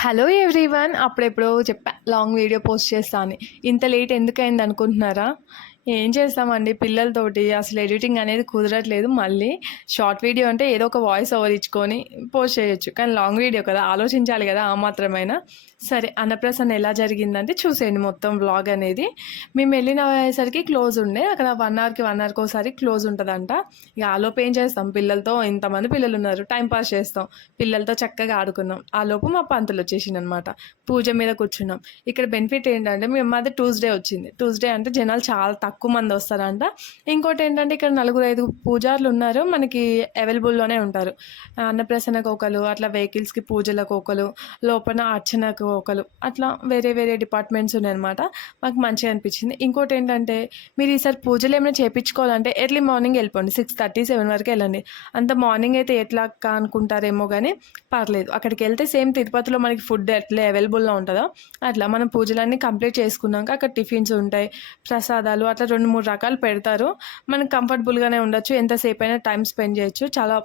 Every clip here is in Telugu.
Hello everyone. అప్పుడెప్పుడో చెప్పా లాంగ్ వీడియో పోస్ట్ చేస్తా అని. ఇంత లేట్ ఎందుకయింది అనుకుంటున్నారా? ఏం చేస్తామండి పిల్లలతోటి అసలు ఎడిటింగ్ అనేది కుదరట్లేదు. మళ్ళీ షార్ట్ వీడియో అంటే ఏదో ఒక వాయిస్ ఓవర్ ఇచ్చుకొని పోస్ట్ చేయొచ్చు, కానీ లాంగ్ వీడియో కదా, ఆలోచించాలి కదా ఆ మాత్రమైనా. సరే, అన్నప్రాసన ఎలా జరిగిందంటే చూసేయండి మొత్తం వ్లాగ్ అనేది. మేము వెళ్ళినసరికి క్లోజ్ ఉండే, అక్కడ 1 అవర్కి ఒకసారి క్లోజ్ ఉంటుందంట. ఇక ఆలోపు ఏం చేస్తాం, పిల్లలతో ఇంతమంది పిల్లలు ఉన్నారు, టైంపాస్ చేస్తాం, పిల్లలతో చక్కగా ఆడుకున్నాం. ఆలోపు మా పంతులు వచ్చేసింది అనమాట. పూజ మీద కూర్చున్నాం. ఇక్కడ బెనిఫిట్ ఏంటంటే మేము అది ట్యూస్డే వచ్చింది. ట్యూస్డే అంటే జనాలు చాలా తక్కువ మంది వస్తారంట. ఇంకోటి ఏంటంటే ఇక్కడ 4-5 పూజారులు ఉన్నారు, మనకి అవైలబుల్లోనే ఉంటారు. అన్నప్రాసనకు ఒకరు, అట్లా వెహికల్స్కి పూజలకు ఒకరు, లోపల అర్చనకు ఒకరు, అట్లా వేరే వేరే డిపార్ట్మెంట్స్ ఉన్నాయన్నమాట. మాకు మంచిగా అనిపించింది. ఇంకోటి ఏంటంటే మీరు ఈసారి పూజలు ఏమైనా చేయించుకోవాలంటే ఎర్లీ మార్నింగ్ వెళ్ళిపోండి, 6:30-7 వరకు వెళ్ళండి. అంత మార్నింగ్ అయితే ఎట్లా అనుకుంటారేమో కానీ పర్లేదు. అక్కడికి వెళ్తే సేమ్ తిరుపతిలో మనకి ఫుడ్ ఎట్లా అవైలబుల్లో ఉంటుందో అట్లా మనం పూజలన్నీ కంప్లీట్ చేసుకున్నాక అక్కడ టిఫిన్స్ ఉంటాయి, ప్రసాదాలు, అట్లా 2-3 రకాలు పెడతారు. మనకు కంఫర్టబుల్గానే ఉండొచ్చు, ఎంతసేపు అయినా టైం స్పెండ్ చేయొచ్చు. చాలా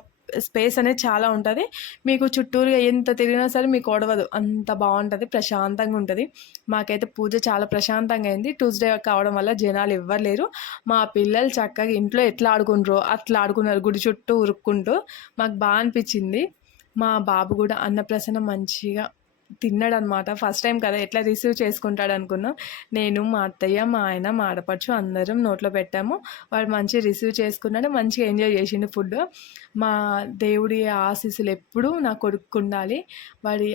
స్పేస్ అనేది చాలా ఉంటుంది. మీకు చుట్టూరు ఎంత తిరిగినా సరే మీకు ఓడవదు, అంత బాగుంటుంది, ప్రశాంతంగా ఉంటుంది. మాకైతే పూజ చాలా ప్రశాంతంగా అయింది. ట్యూస్డే కావడం వల్ల జనాలు ఎవ్వరు లేరు. మా పిల్లలు చక్కగా ఇంట్లో ఎట్లా ఆడుకుంటారో అట్లా ఆడుకున్నారు, గుడి చుట్టూ ఉరుక్కుంటూ. మాకు బాగా అనిపించింది. మా బాబు కూడా అన్నప్రాసన మంచిగా తిన్నాడు అనమాట. ఫస్ట్ టైం కదా, ఎట్లా రిసీవ్ చేసుకుంటాడు అనుకున్నాం. నేను, మా అత్తయ్య, మా ఆయన, మా ఆడపడుచు అందరం నోట్లో పెట్టాము. వాడు మంచిగా రిసీవ్ చేసుకున్నాడు, మంచిగా ఎంజాయ్ చేసిండు ఫుడ్. మా దేవుడి ఆశీస్సులు ఎప్పుడూ నా కొడుకు ఉండాలి, వాడి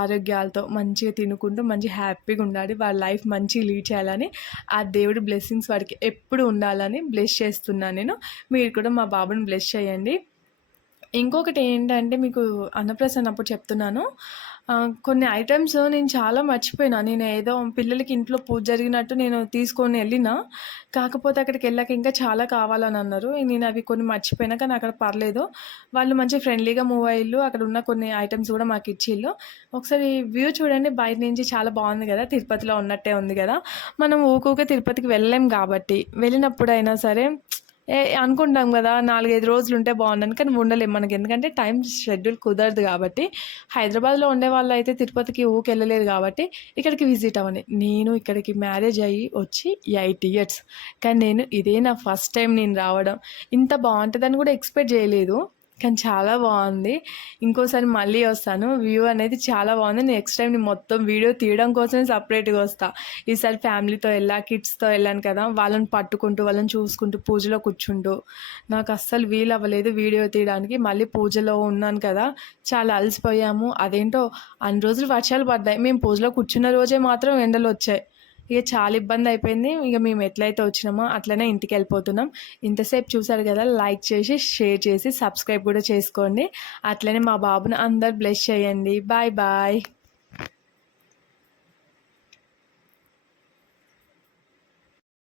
ఆరోగ్యాలతో మంచిగా తినుకుంటూ మంచి హ్యాపీగా ఉండాలి, వాడి లైఫ్ మంచిగా లీడ్ చేయాలని, ఆ దేవుడి బ్లెస్సింగ్స్ వాడికి ఎప్పుడు ఉండాలని బ్లెస్ చేస్తున్నాను నేను. మీరు కూడా మా బాబుని బ్లెస్ చేయండి. ఇంకొకటి ఏంటంటే మీకు అన్నప్రాసన అప్పుడు చెప్తున్నాను, కొన్ని ఐటమ్స్ నేను చాలా మర్చిపోయినా. నేను ఏదో పిల్లలకి ఇంట్లో పూజ జరిగినట్టు నేను తీసుకొని వెళ్ళినా, కాకపోతే అక్కడికి వెళ్ళాక ఇంకా చాలా కావాలని అన్నారు. నేను అవి కొన్ని మర్చిపోయినా, కానీ అక్కడ పర్లేదు, వాళ్ళు మంచి ఫ్రెండ్లీగా మూవ్ అయ్యిళ్ళు. అక్కడ ఉన్న కొన్ని ఐటమ్స్ కూడా మాకు ఇచ్చిళ్ళు. ఒకసారి వ్యూ చూడండి, బయట నుంచి చాలా బాగుంది కదా, తిరుపతిలో ఉన్నట్టే ఉంది కదా. మనం ఊకూకే తిరుపతికి వెళ్ళలేం కాబట్టి వెళ్ళినప్పుడైనా సరే అనుకుంటాం కదా 4-5 రోజులు ఉంటే బాగుండని, కానీ ఉండలేము మనకి, ఎందుకంటే టైం షెడ్యూల్ కుదరదు కాబట్టి. హైదరాబాద్లో ఉండే వాళ్ళు అయితే తిరుపతికి ఊకెళ్ళలేరు కాబట్టి ఇక్కడికి విజిట్ అవ్వండి. నేను ఇక్కడికి మ్యారేజ్ అయ్యి వచ్చి 8 years, కానీ నేను ఇదే నా ఫస్ట్ టైం నేను రావడం. ఇంత బాగుంటుందని కూడా ఎక్స్పెక్ట్ చేయలేదు, కానీ చాలా బాగుంది. ఇంకోసారి మళ్ళీ వస్తాను. వ్యూ అనేది చాలా బాగుంది. నెక్స్ట్ టైం నేను మొత్తం వీడియో తీయడం కోసమే సపరేట్గా వస్తాను. ఈసారి ఫ్యామిలీతో కిడ్స్తో వెళ్ళాను కదా, వాళ్ళని పట్టుకుంటూ వాళ్ళని చూసుకుంటూ పూజలో కూర్చుంటూ నాకు అస్సలు వీలు అవ్వలేదు వీడియో తీయడానికి. మళ్ళీ పూజలో ఉన్నాను కదా, చాలా అలసిపోయాము. అదేంటో అన్ని రోజులు వర్షాలు పడ్డాయి, మేము పూజలో కూర్చున్న రోజే మాత్రం ఎండలు వచ్చాయి. ఇక చాలా ఇబ్బంది అయిపోయింది. ఇక మేము ఎట్లయితే వచ్చినామో అట్లనే ఇంటికి వెళ్ళిపోతున్నాం. ఇంతసేపు చూసారు కదా, లైక్ చేసి షేర్ చేసి సబ్స్క్రైబ్ కూడా చేసుకోండి. అట్లనే మా బాబుని అందరు బ్లెస్ చేయండి. Bye bye.